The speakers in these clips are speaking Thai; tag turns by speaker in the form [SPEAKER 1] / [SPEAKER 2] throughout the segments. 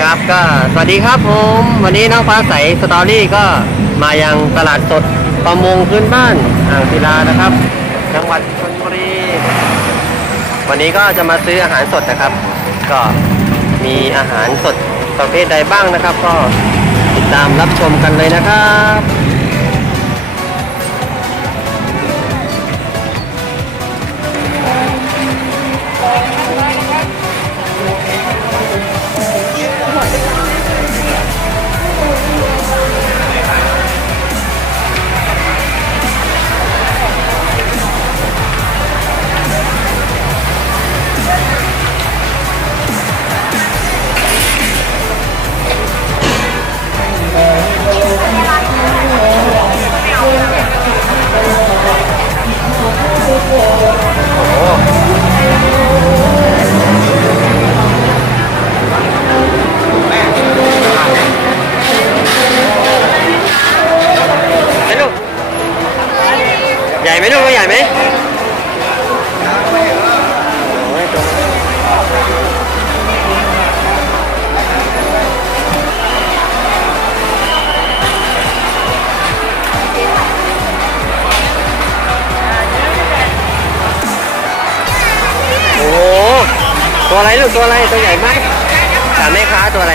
[SPEAKER 1] ครับก็สวัสดีครับผม วันนี้น้องฟ้าใสสตอรี่ก็มายังตลาดสดประมงพื้นบ้านอ่างศิลานะครับ จังหวัดชลบุรีวันนี้ก็จะมาซื้ออาหารสดนะครับ ก็มีอาหารสดประเภทใดบ้างนะครับ ก็ติดตามรับชมกันเลยนะครับ อะไรลูกตัวอะไรตัวใหญ่มากถามแม่ค้าตัวอะไร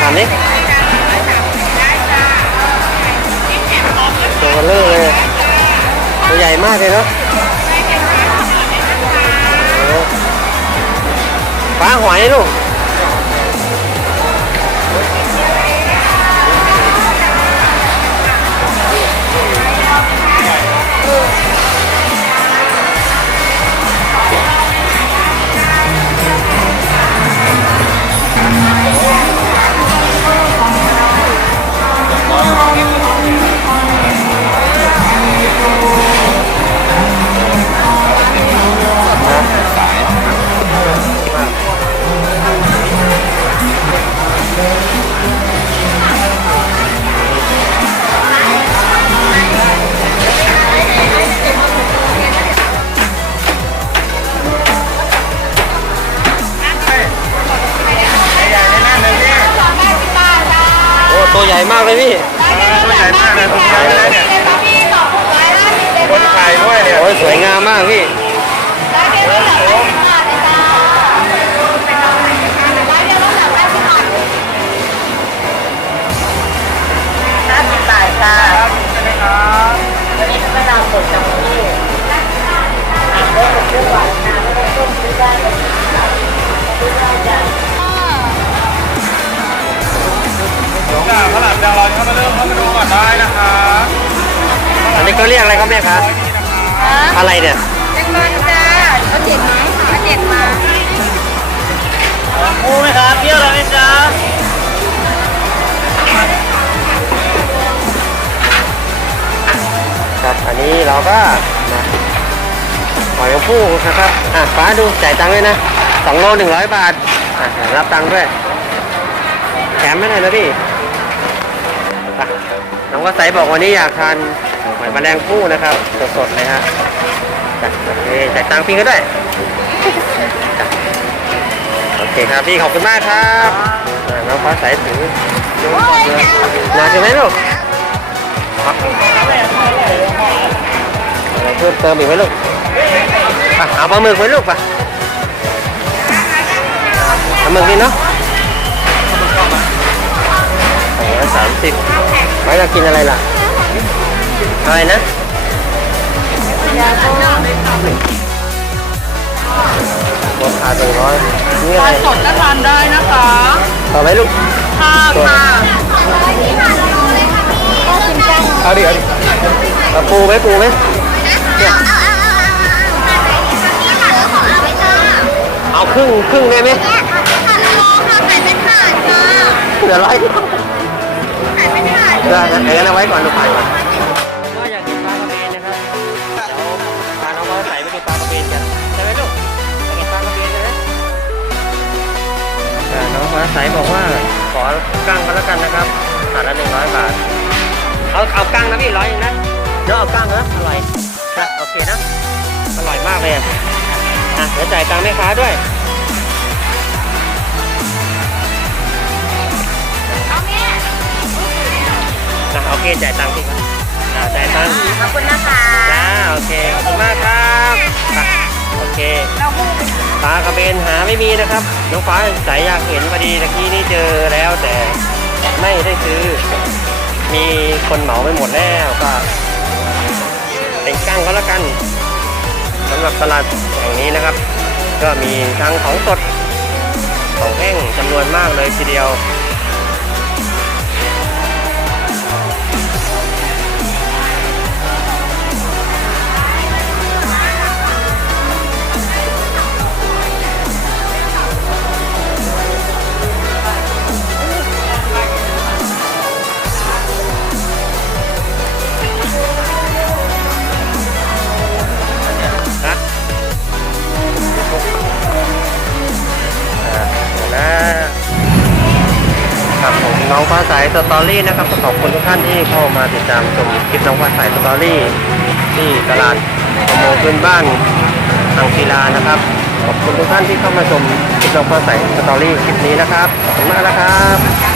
[SPEAKER 1] ถามนี่ตัวเลือเลยตัวใหญ่มากเลยเนาะโอ้ปลาหอยลูก ตัวใหญ่มากเลยพี่
[SPEAKER 2] ตัวใหญ่มากเลยตัวใหญ่เลยเนี่ยคนขายด้วยเนี่ย
[SPEAKER 1] โอ้ยสวยงามมากพี่
[SPEAKER 3] ห้า อนได้นะ
[SPEAKER 2] คะ
[SPEAKER 1] อันนี้เขาเรียกอะไรครับแม่ครับอะไรเนี่ย
[SPEAKER 3] เป็นมันจ้าเขาเจ็ดไหมเขาเจ็ดมา
[SPEAKER 2] ปูไหมครับเที่ยวอะไรไหมจ๊ะ
[SPEAKER 1] ครับอันนี้เราก็นะหอยกระพูนะครับอะฟ้าดูจ่ายตังค์ด้วยนะสองโลหนึ่งร้อยบาทอะรับตังค์ด้วยแถมไม่ได้นะพี่ไป น้องก็ใสบอกวันนี้อยากทานหอยแมลงภู่นะครับสดๆเลยฮะจ้ะโอเคจ่ายตังค์พี่ก็ได้จ้ะโอเคครับพี่ขอบคุณมากครับอะน้องฟ้าใสถือดูหมดเลยอยากใช่ไหมลูกครับอะไรเพิ่มเติมอีกไหมลูกอะเอาปลาหมึกไว้ลูกป่ะปลาหมึกนี่เนาะสองร้อยสามสิบ ไว้เรากินอะไรล่ะอะไรนะรวมขาหนึ่งร้อยนี่อะไร
[SPEAKER 3] สดก็ทานได้นะคะ
[SPEAKER 1] ต่อไหมลูก
[SPEAKER 3] ค่ะค่ะ
[SPEAKER 1] เอาดิเอาดิเอาปูไหมปูไหมเนี่ยเอาครึ่งครึ่งได้ไหมเดี๋ยวร้อย ได้นะเดี๋ยวเอาไว้ก่อนดูผ่านก่อนก็อยากกินปลากระเบนนะครับเดี๋ยวพาน้องเขาใส่ไปดูปลากระเบนกันใช่ไหมลูกไปกินปลากระเบนใช่ไหมอ่าน้องฟ้าใสบอกว่าขอกั้งก็แล้วกันนะครับถาดละหนึ่งร้อยบาท เอาเอากั้งนะพี่ร้อยเองนะเดี๋ยวเอากั้งนะอร่อยนะโอเคนะอร่อยมากเลยอะอะเดี๋ยวจ่ายตังค์แม่ค้าด้วยอ่ะโอเคจ่ายตังค์พี่ครับอ่าจ่ายตังค์
[SPEAKER 3] ขอบคุณนะคะ
[SPEAKER 1] จ้าโอเคขอบคุณมากครับอะโอเค
[SPEAKER 2] เราพูด
[SPEAKER 1] ปลากระเบนหาไม่มีนะครับน้องฟ้าสายอยากเห็นพอดีตะกี้นี่เจอแล้วแต่ไม่ได้ซื้อ มีคนเหมาไปหมดแล้วก็เป็นกั้งก็แล้วกันสำหรับตลาดแห่งนี้นะครับ ก็มีทั้งของสดของแห้งจำนวนมากเลยทีเดียวาใสสตอรี่นะครับขอบคุณทุกท่านที่เข้ามาติดตามชมคลิปน้องว่าใสสตอรี่ ที่ตลาดโมพื้นบ้านทางศิลานะครับ ขอบคุณทุกท่านที่เข้ามาชมคลิปน้องว่าใสสตอรี่คลิปนี้นะครับขอบคุณมากนะครับ